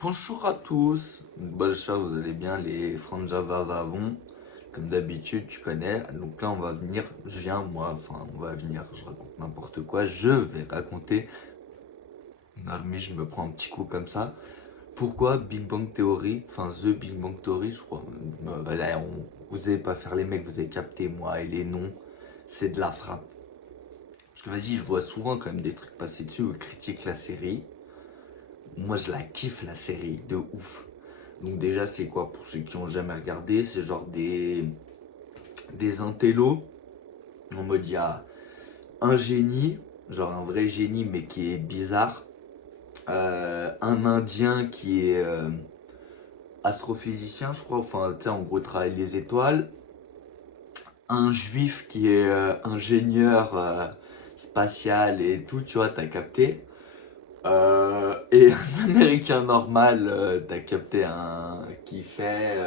Bonjour à tous, j'espère que vous allez bien, les Franjava Vavon, comme d'habitude tu connais, donc là on va venir, je raconte n'importe quoi, je vais raconter, non mais je me prends un petit coup comme ça, pourquoi Big Bang Theory, enfin The Big Bang Theory je crois, vous n'allez pas faire les mecs, vous avez capté moi et les noms, c'est de la frappe. Parce que vas-y, je vois souvent quand même des trucs passer dessus où ils critiquent la série, moi je la kiffe la série, de ouf. Donc déjà c'est quoi pour ceux qui ont jamais regardé, c'est genre des intellos, en mode il y a un génie, genre un vrai génie mais qui est bizarre, un indien qui est astrophysicien je crois, enfin tu sais en gros travaille les étoiles, un juif qui est ingénieur spatial et tout, tu vois, t'as capté. Et un américain normal, t'as capté un qui fait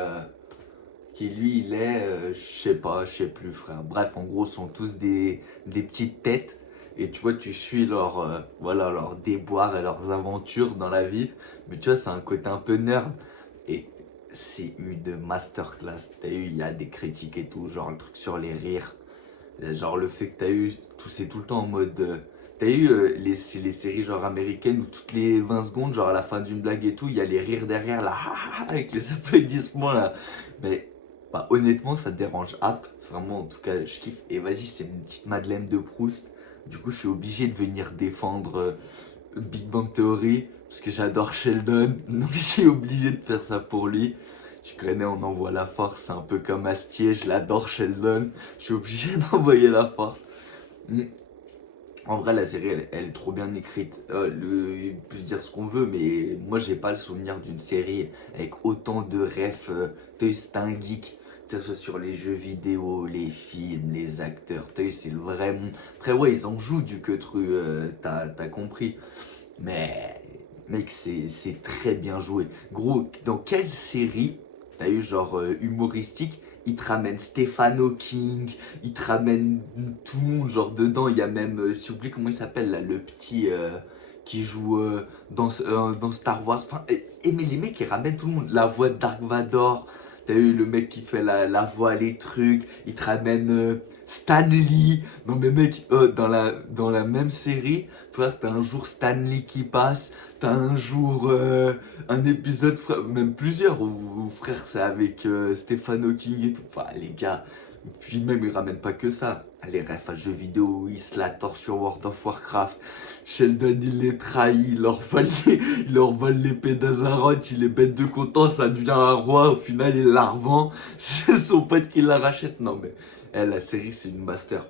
qui lui il est, je sais pas, je sais plus frère. Bref, en gros, sont tous des petites têtes. Et tu vois, tu suis voilà, leurs déboires et leurs aventures dans la vie. Mais tu vois, c'est un côté un peu nerd. Et c'est eu de masterclass. T'as eu, il y a des critiques et tout, genre le truc sur les rires. Genre le fait que t'as eu, tout c'est tout le temps en mode. T'as eu les séries genre américaines où toutes les 20 secondes, genre à la fin d'une blague et tout, il y a les rires derrière là, avec les applaudissements là. Mais bah, honnêtement, ça te dérange. Vraiment, en tout cas, je kiffe. Et vas-y, c'est une petite Madeleine de Proust. Du coup, je suis obligé de venir défendre Big Bang Theory parce que j'adore Sheldon. Donc, je suis obligé de faire ça pour lui. Tu connais, on envoie la force. C'est un peu comme Astier. Je l'adore, Sheldon. Je suis obligé d'envoyer la force. Mm. En vrai, la série, elle est trop bien écrite. Il peut dire ce qu'on veut, mais moi, j'ai pas le souvenir d'une série avec autant de refs. T'as vu, c'est un geek. Que ce soit sur les jeux vidéo, les films, les acteurs. T'as vu, c'est le vrai monde. Après, ouais, ils en jouent du que t'as compris. Mais, mec, c'est très bien joué. Gros, dans quelle série t'as eu genre humoristique, il te ramène Stefano King, il te ramène tout le monde, genre dedans, il y a même, j'oublie comment il s'appelle là, le petit qui joue dans Star Wars. Enfin, mais les mecs, ils ramènent tout le monde. La voix de Dark Vador, t'as eu le mec qui fait la voix, les trucs, il te ramène Stan Lee. Non mais mec, dans la même série, frère, t'as un jour Stan Lee qui passe, t'as un jour un épisode, frère, même plusieurs, où frère, c'est avec Stephen Hawking et tout. Enfin, les gars, puis même, ils ramènent pas que ça. Les refs à jeux vidéo, ils se la torent sur World of Warcraft. Sheldon, il les trahit, il leur vole l'épée d'Azeroth, il est bête de content, ça devient un roi. Au final, il la revend. C'est son pote qui la rachète. Non, mais la série, c'est une master.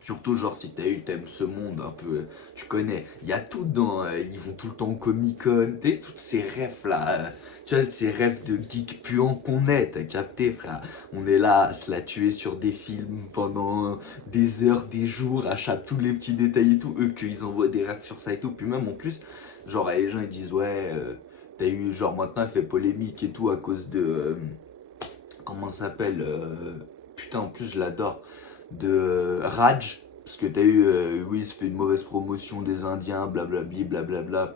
Surtout, genre, si t'aimes ce monde un peu, tu connais, il y a tout dedans, ils vont tout le temps au Comic-Con, tu sais, toutes ces rêves là, tu vois, ces rêves de geek puant qu'on est, t'as capté, frère. On est là à se la tuer sur des films pendant des heures, des jours, à chaque tous les petits détails et tout, eux, qu'ils envoient des rêves sur ça et tout, puis même en plus, genre, les gens ils disent, ouais, t'as eu, genre, maintenant, elle fait polémique et tout à cause de, comment ça s'appelle, putain, en plus, je l'adore de Raj, parce que t'as eu, oui, il se fait une mauvaise promotion des Indiens, blablabli, blablabla.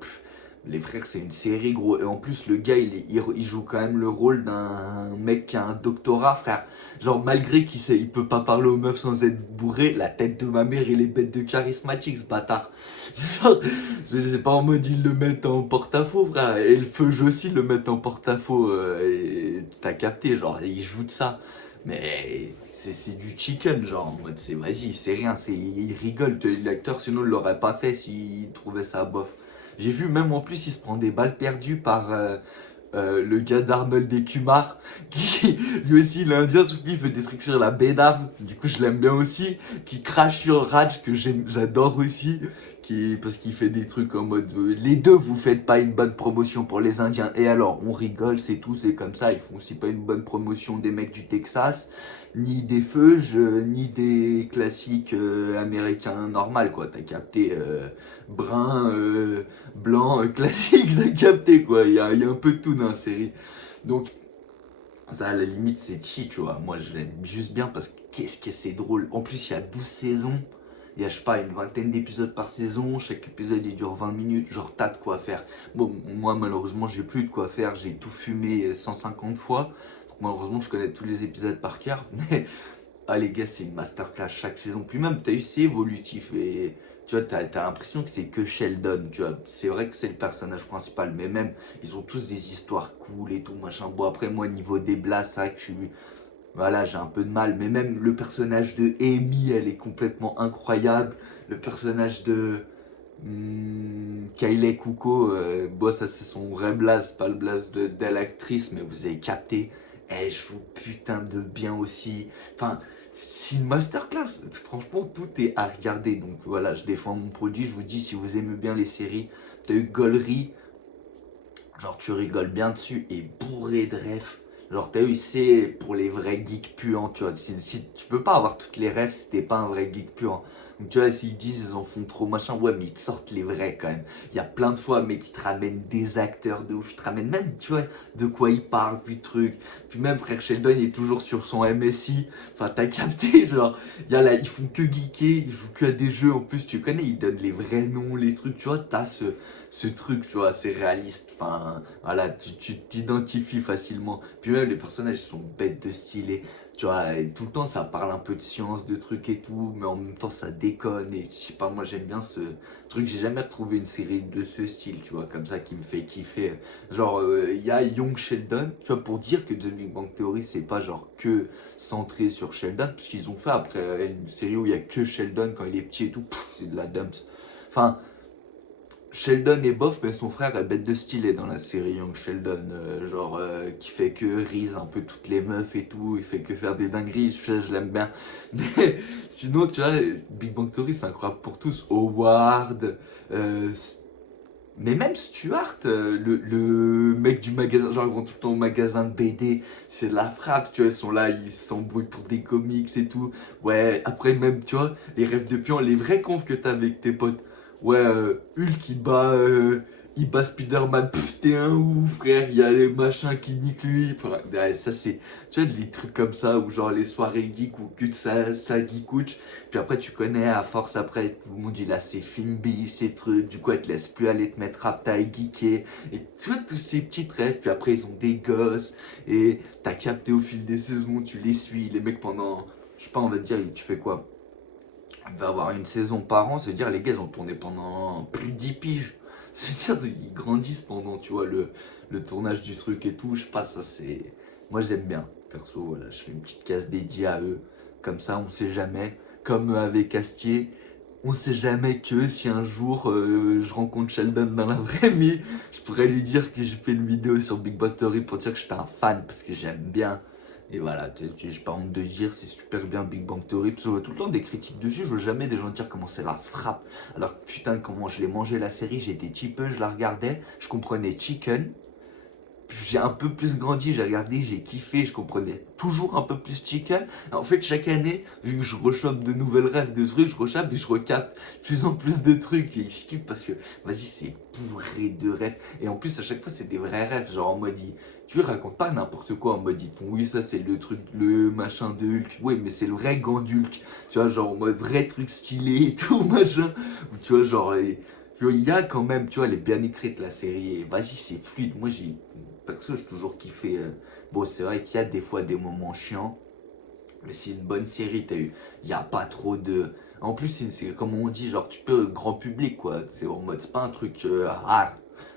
Les frères, c'est une série, gros. Et en plus, le gars, il joue quand même le rôle d'un mec qui a un doctorat, frère. Genre, malgré il peut pas parler aux meufs sans être bourré, la tête de ma mère, il est bête de charismatique, ce bâtard. Genre, je sais pas en mode, ils le mettent en porte-à-faux, frère. Et le feuge aussi le met en porte-à-faux. Et t'as capté, genre, il joue de ça. Mais c'est du chicken, genre, en mode, c'est vas-y, c'est rien, il rigole. L'acteur, sinon, il l'aurait pas fait s'il trouvait ça bof. J'ai vu même en plus, il se prend des balles perdues par le gars d'Arnold et Kumar, qui lui aussi, il est indien, sauf qu'il fait des trucs sur la bédave. Du coup, je l'aime bien aussi. Qui crache sur Raj, que j'adore aussi. Parce qu'il fait des trucs en mode les deux, vous faites pas une bonne promotion pour les Indiens. Et alors, on rigole, c'est tout, c'est comme ça. Ils font aussi pas une bonne promotion des mecs du Texas, ni des feuges, ni des classiques américains normal, quoi. T'as capté brun, blanc, classique, t'as capté, quoi. Il y a un peu de tout dans la série. Donc, ça, à la limite, c'est cheat, tu vois. Moi, je l'aime juste bien parce que qu'est-ce que c'est drôle. En plus, il y a 12 saisons. il y a, je sais pas, une vingtaine d'épisodes par saison, chaque épisode il dure 20 minutes, genre t'as de quoi faire. Bon, moi malheureusement j'ai plus de quoi faire, j'ai tout fumé 150 fois, donc malheureusement je connais tous les épisodes par cœur, mais ah les gars c'est une masterclass chaque saison, puis même t'as eu c'est évolutif, et tu vois t'as l'impression que c'est que Sheldon, tu vois, c'est vrai que c'est le personnage principal, mais même ils ont tous des histoires cool et tout machin. Bon après moi niveau des blagues, c'est vrai que je suis voilà, j'ai un peu de mal, mais même le personnage de Amy, elle est complètement incroyable. Le personnage de Kylie Kuko, bon, ça c'est son vrai blaze, pas le blaze de l'actrice, mais vous avez capté. Elle joue putain de bien aussi. Enfin, c'est une masterclass. Franchement, tout est à regarder. Donc voilà, je défends mon produit. Je vous dis, si vous aimez bien les séries, t'as eu Gollery, genre tu rigoles bien dessus et bourré de refs. Genre t'as eu c'est pour les vrais geeks puants, tu vois. Si tu peux pas avoir toutes les refs si t'es pas un vrai geek puant. Donc tu vois, s'ils disent ils en font trop machin, ouais mais ils te sortent les vrais quand même. Il y a plein de fois mec qui te ramènent des acteurs de ouf, ils te ramènent même tu vois de quoi ils parlent, puis truc. Puis même frère Sheldon il est toujours sur son MSI. Enfin t'as capté, genre il y a là, ils font que geeker, ils jouent que à des jeux en plus tu connais, ils donnent les vrais noms, les trucs, tu vois, t'as ce truc, tu vois, c'est réaliste. Enfin, voilà, tu t'identifies facilement. Puis même les personnages sont bêtes de stylé. Tu vois, et tout le temps ça parle un peu de science, de trucs et tout, mais en même temps ça déconne. Et je sais pas, moi j'aime bien ce truc. J'ai jamais retrouvé une série de ce style, tu vois, comme ça qui me fait kiffer. Genre, il y a Young Sheldon, tu vois, pour dire que The Big Bang Theory c'est pas genre que centré sur Sheldon, parce qu'ils ont fait après une série où il y a que Sheldon quand il est petit et tout, c'est de la dumps. Enfin, Sheldon est bof, mais son frère est bête de style et dans la série Young Sheldon, genre qui fait que rise un peu toutes les meufs et tout, il fait que faire des dingueries, je l'aime bien. Mais sinon, tu vois, Big Bang Theory c'est incroyable pour tous. Howard, euh, mais même Stuart, le mec du magasin, genre ils vont tout le temps au magasin de BD, c'est de la frappe, tu vois, ils sont là, ils s'embrouillent pour des comics et tout. Ouais, après même, tu vois, les rêves de pion, les vrais confs que t'as avec tes potes. Ouais, Hulk il bat Spider-Man, pff, t'es un ouf, frère, il y a les machins qui niquent lui. Enfin, ouais, ça c'est, tu vois, des trucs comme ça, ou genre les soirées geek, ou que ça geekouche. Puis après, tu connais, à force, après, tout le monde dit là, c'est Finby, ces trucs, du coup, elle te laisse plus aller te mettre à taille geeker. Et tu vois, tous ces petits rêves, puis après, ils ont des gosses, et t'as capté au fil des saisons, tu les suis, les mecs pendant, je sais pas, on va te dire, tu fais quoi? Il va avoir une saison par an, c'est-à-dire les gars ils ont tourné pendant plus de 10 piges. C'est-à-dire ils grandissent pendant, tu vois, le tournage du truc et tout. Je sais pas, ça c'est... Moi j'aime bien, perso, voilà, je fais une petite case dédiée à eux. Comme ça, on sait jamais. Comme avec Astier, on sait jamais que si un jour je rencontre Sheldon dans la vraie vie, je pourrais lui dire que j'ai fait une vidéo sur Big Bang Theory pour dire que j'étais un fan parce que j'aime bien. Et voilà, j'ai pas honte de dire, c'est super bien Big Bang Theory. Parce que je vois tout le temps des critiques dessus, je veux jamais des gens dire comment c'est la frappe. Alors que putain, comment je l'ai mangé la série, j'étais petit peu, je la regardais, je comprenais chicken. Puis j'ai un peu plus grandi, j'ai regardé, j'ai kiffé, je comprenais toujours un peu plus chicken. Et en fait, chaque année, vu que je rechoppe de nouvelles rêves, de trucs, je rechoppe et je recapte de plus en plus de trucs. Et je kiffe parce que, vas-y, c'est bourré de rêves. Et en plus, à chaque fois, c'est des vrais rêves. Genre en mode, tu racontes pas n'importe quoi en mode, ils te font, oui, ça c'est le truc, le machin de Hulk. Oui, mais c'est le vrai gant d'Hulk. Tu vois, genre en mode vrai truc stylé et tout, machin. Ou tu vois, genre, tu vois, il y a quand même, tu vois, elle est bien écrite la série. Et vas-y, c'est fluide. Moi, perso, j'ai toujours kiffé. Bon, c'est vrai qu'il y a des fois des moments chiants, mais c'est une bonne série. T'as eu, il y a pas trop de. En plus, c'est comme on dit, genre tu peux grand public quoi. C'est en mode, c'est pas un truc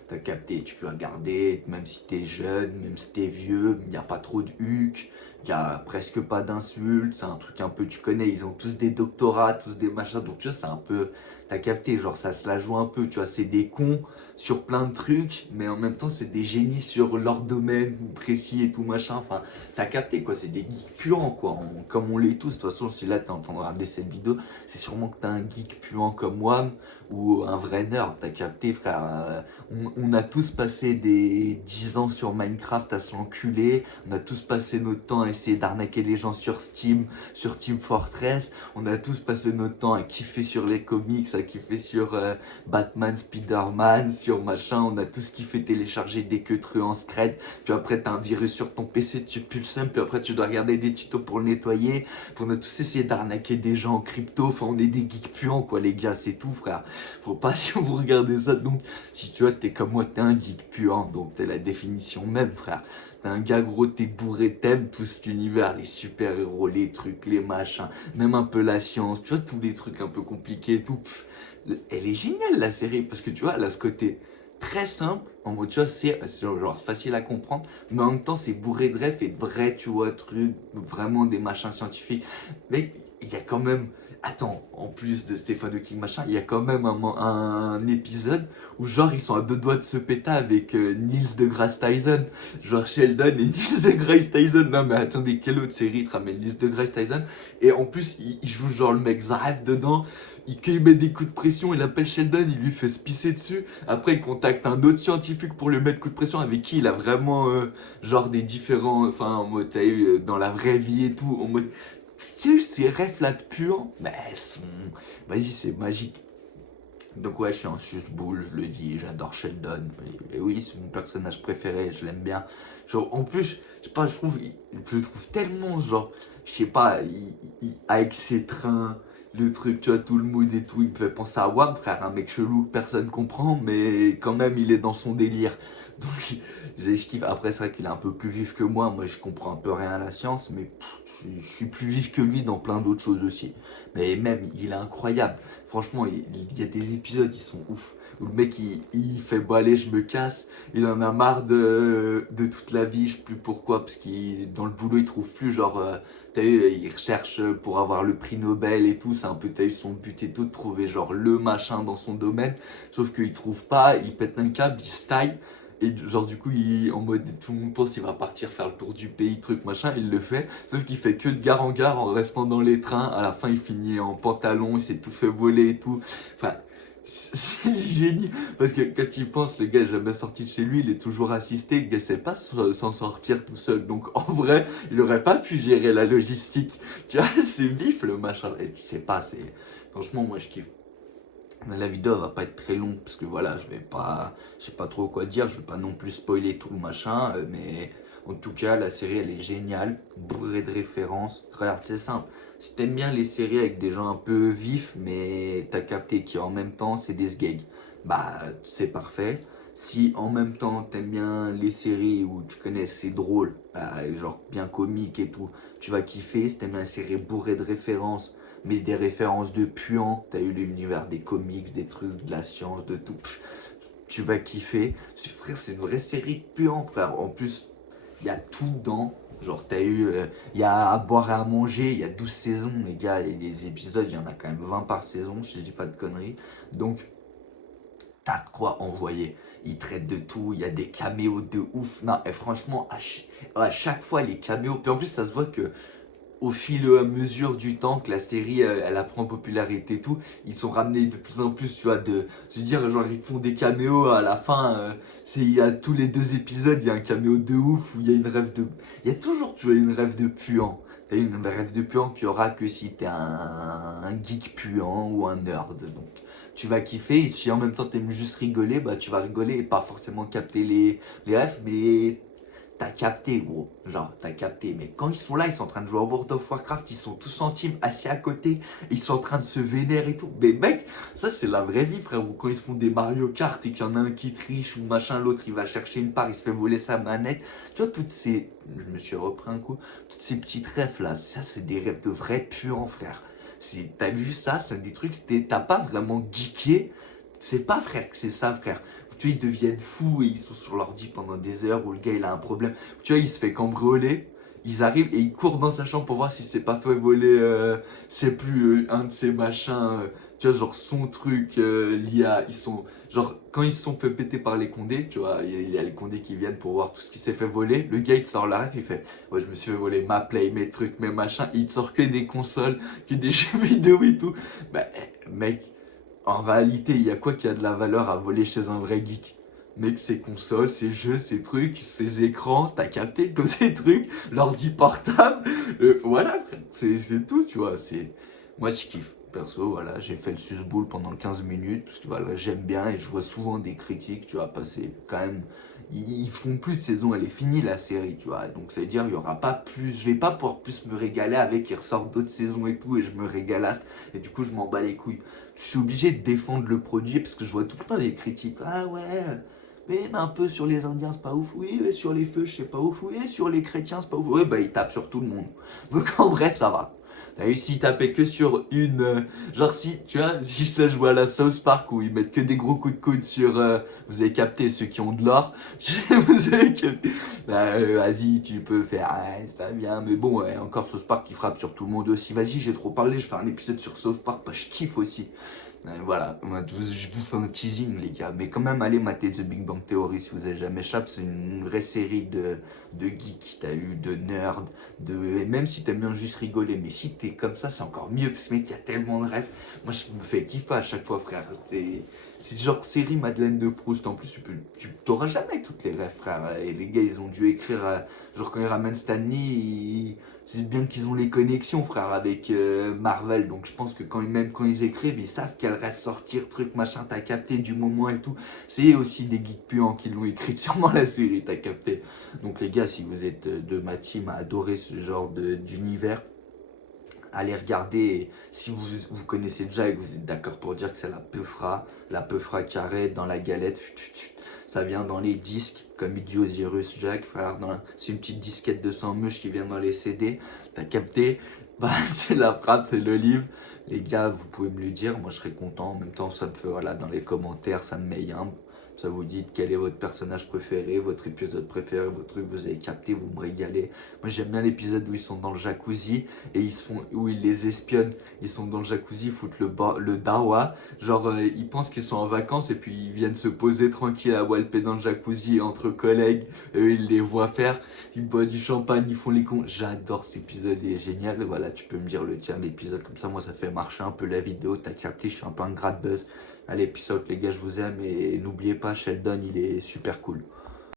t'as capté, tu peux regarder, même si t'es jeune, même si t'es vieux, il n'y a pas trop de huc, il y a presque pas d'insultes, c'est un truc un peu, tu connais, ils ont tous des doctorats, tous des machins, donc tu vois, c'est un peu, t'as capté, genre ça se la joue un peu, tu vois, c'est des cons sur plein de trucs, mais en même temps, c'est des génies sur leur domaine précis et tout machin, enfin, t'as capté quoi, c'est des geeks puants quoi, comme on l'est tous, de toute façon, si là t'es en train de regarder cette vidéo, c'est sûrement que t'es un geek puant comme moi, ou un vrai nerd, t'as capté frère, on a tous passé des 10 ans sur Minecraft à se l'enculer, on a tous passé notre temps essayer d'arnaquer les gens sur Steam, sur Team Fortress. On a tous passé notre temps à kiffer sur les comics, à kiffer sur Batman, Spider-Man, sur machin. On a tous kiffé télécharger des queues truands Scred. Puis après, t'as un virus sur ton PC, tu pues le seum. Puis après, tu dois regarder des tutos pour le nettoyer. Puis on a tous essayé d'arnaquer des gens en crypto. Enfin, on est des geeks puants, quoi, les gars, c'est tout, frère. Faut pas si vous regardez ça. Donc, si tu vois, t'es comme moi, t'es un geek puant. Donc, t'es la définition même, frère. T'es un gars gros, t'es bourré, t'aimes tout cet univers, les super-héros, les trucs, les machins, même un peu la science, tu vois, tous les trucs un peu compliqués et tout. Elle est géniale la série, parce que tu vois, elle a ce côté très simple, en mode, tu vois, c'est genre facile à comprendre, mais en même temps, c'est bourré de rêves et de vrais, tu vois, trucs, vraiment des machins scientifiques. Mais il y a quand même, attends, en plus de Stephen Hawking machin, il y a quand même un épisode où genre ils sont à deux doigts de se péter avec Neil deGrasse Tyson, genre Sheldon et Neil deGrasse Tyson. Non mais attendez, quelle autre série te ramène Neil deGrasse Tyson? Et en plus il joue genre le mec Zarev dedans. Quand il met des coups de pression, il appelle Sheldon, il lui fait se pisser dessus. Après, il contacte un autre scientifique pour lui mettre coup de pression avec qui il a vraiment genre des différents, enfin en mode dans la vraie vie et tout, en mode tu sais, ces refs là de pur, bah, elles sont. Vas-y, c'est magique. Donc, ouais, je suis un suce-boule, je le dis, j'adore Sheldon. Et oui, c'est mon personnage préféré, je l'aime bien. Genre, en plus, je sais pas, je le trouve tellement, genre, je sais pas, avec ses trains, le truc, tu vois, tout le mood et tout, il me fait penser à Wam, frère, un mec chelou que personne comprend, mais quand même, il est dans son délire. Donc, je kiffe. Après, c'est vrai qu'il est un peu plus vif que moi je comprends un peu rien à la science, mais je suis plus vif que lui dans plein d'autres choses aussi. Mais même, il est incroyable. Franchement, il y a des épisodes, ils sont ouf. Où le mec, il fait bon, allez, je me casse. Il en a marre de toute la vie, je sais plus pourquoi, parce qu'il dans le boulot, il trouve plus. Genre, t'as vu, il recherche pour avoir le prix Nobel et tout. C'est un peu, t'as eu son but et tout, de trouver genre le machin dans son domaine. Sauf qu'il trouve pas, il pète un câble, il se taille. Et genre du coup, en mode tout le monde pense qu'il va partir faire le tour du pays, truc machin, il le fait. Sauf qu'il fait que de gare en gare en restant dans les trains. À la fin, il finit en pantalon, il s'est tout fait voler et tout. Enfin, c'est du génie. Parce que quand il pense, le gars est jamais sorti de chez lui, il est toujours assisté, le gars sait pas s'en sortir tout seul. Donc en vrai, il aurait pas pu gérer la logistique. Tu vois, c'est vif le machin. Et je sais pas, c'est. Franchement, moi je kiffe. Mais la vidéo va pas être très longue parce que voilà, je sais pas trop quoi dire, je vais pas non plus spoiler tout le machin, mais en tout cas, la série elle est géniale, bourrée de références. Regarde, c'est simple. Si t'aimes bien les séries avec des gens un peu vifs, mais t'as capté qui en même temps c'est des sgags, bah c'est parfait. Si en même temps t'aimes bien les séries où tu connais c'est drôle, bah, genre bien comique et tout, tu vas kiffer. Si t'aimes bien les séries bourrées de références, mais des références de puants. T'as eu l'univers des comics, des trucs, de la science, de tout. Tu vas kiffer. Frère, c'est une vraie série de puants, frère. En plus, il y a tout dedans. Genre, il y a à boire et à manger. Il y a 12 saisons, les gars. Et les épisodes, il y en a quand même 20 par saison. Je te dis pas de conneries. Donc, t'as de quoi envoyer. Ils traitent de tout. Il y a des caméos de ouf. Non, et franchement, à chaque fois, les caméos. Puis en plus, ça se voit que au fil et à mesure du temps que la série elle apprend en popularité et tout, ils sont ramenés de plus en plus, tu vois, je veux dire, genre ils font des caméos à la fin, il y a tous les 2 épisodes, il y a un caméo de ouf, où il y a une rêve de, il y a toujours, tu vois, une rêve de puant. T'as une rêve de puant qu'il y aura que si t'es un geek puant ou un nerd, donc tu vas kiffer, et si en même temps t'aimes juste rigoler, bah tu vas rigoler et pas forcément capter les rêves, mais t'as capté, gros. Genre, t'as capté. Mais quand ils sont là, ils sont en train de jouer à World of Warcraft, ils sont tous en team, assis à côté, ils sont en train de se vénérer et tout. Mais mec, ça c'est la vraie vie, frère. Ou quand ils se font des Mario Kart et qu'il y en a un qui triche ou machin, l'autre il va chercher une part, il se fait voler sa manette. Tu vois, toutes ces. Je me suis repris un coup. Toutes ces petites rêves là, ça c'est des rêves de vrais puants, frère. T'as vu ça, c'est des trucs, t'as pas vraiment geeké. C'est pas, frère, que c'est ça, frère. Tu vois, ils deviennent fous et ils sont sur l'ordi pendant des heures où le gars il a un problème. Tu vois, il se fait cambrioler. Ils arrivent et ils courent dans sa chambre pour voir s'il s'est pas fait voler, je sais plus, un de ses machins. Tu vois, genre son truc, l'IA. Genre, quand ils se sont fait péter par les condés, tu vois, il y a les condés qui viennent pour voir tout ce qui s'est fait voler. Le gars il te sort la ref, il fait, ouais, je me suis fait voler ma play, mes trucs, mes machins. Il te sort que des consoles, que des jeux vidéo et tout. Bah, mec. En réalité, il y a quoi qui a de la valeur à voler chez un vrai geek? Mec, ses consoles, ses jeux, ses trucs, ses écrans, t'as capté comme ces trucs, l'ordi portable, voilà frère, c'est tout, tu vois, c'est... Moi je kiffe, perso, voilà, j'ai fait le susboule pendant 15 minutes, parce que voilà, j'aime bien et je vois souvent des critiques, tu vois, passer quand même... Ils font plus de saison, elle est finie la série, tu vois, donc ça veut dire il y aura pas plus, je vais pas pouvoir plus me régaler avec, ils ressortent d'autres saisons et tout, et je me régalasse, et du coup je m'en bats les couilles. Je suis obligé de défendre le produit, parce que je vois tout le temps des critiques, ah ouais... Oui, mais un peu sur les Indiens, c'est pas ouf. Oui, mais sur les feux, je sais pas ouf. Oui, sur les chrétiens, c'est pas ouf. Oui, bah, il tape sur tout le monde. Donc, en vrai, ça va. T'as vu, s'il tapait que sur une. Genre, si, tu vois, si ça joue à la South Park où ils mettent que des gros coups de coude sur. Vous avez capté ceux qui ont de l'or. Vous avez capté. Bah, vas-y, tu peux faire. Ouais, c'est pas bien. Mais bon, ouais, encore South Park qui frappe sur tout le monde aussi. Vas-y, j'ai trop parlé. Je fais un épisode sur South Park. Bah, je kiffe aussi. Voilà, moi, je vous fais un teasing les gars, mais quand même allez mater The Big Bang Theory si vous avez jamais échappé, c'est une vraie série de geeks, t'as eu de nerds, et même si t'aimes bien juste rigoler, mais si t'es comme ça c'est encore mieux, parce que mec, il y a tellement de rêves, moi je me fais kiffer à chaque fois frère, c'est genre série Madeleine de Proust, en plus tu t'auras jamais toutes les rêves frère, et les gars ils ont dû écrire, genre quand ils ramènent Stanley, c'est bien qu'ils ont les connexions, frère, avec Marvel. Donc je pense que même quand ils écrivent, ils savent quel rêve sortir, truc, machin, t'as capté du moment et tout. C'est aussi des geeks puants qui l'ont écrit sûrement la série, t'as capté. Donc les gars, si vous êtes de ma team à adorer ce genre d'univers, allez regarder. Et si vous connaissez déjà et que vous êtes d'accord pour dire que c'est la peufra carrée dans la galette, ça vient dans les disques, comme il dit Osiris Jack, frère. C'est une petite disquette de 100 mèches qui vient dans les CD. T'as capté? Bah, c'est la frappe, c'est le livre. Les gars, vous pouvez me le dire, moi je serais content. En même temps, ça me fait, voilà, dans les commentaires, ça me met un. Ça vous dit quel est votre personnage préféré, votre épisode préféré, votre truc, vous avez capté, vous me régalez. Moi j'aime bien l'épisode où ils sont dans le jacuzzi et où ils les espionnent. Ils sont dans le jacuzzi, ils foutent le dawa. Genre ils pensent qu'ils sont en vacances et puis ils viennent se poser tranquille à Walpé dans le jacuzzi entre collègues. Eux ils les voient faire, ils boivent du champagne, ils font les cons. J'adore cet épisode, il est génial. Voilà, tu peux me dire le tien, l'épisode comme ça, moi ça fait marcher un peu la vidéo. T'as capté, je suis un peu un gras de buzz. Allez, peace out les gars, je vous aime et n'oubliez pas, Sheldon, il est super cool.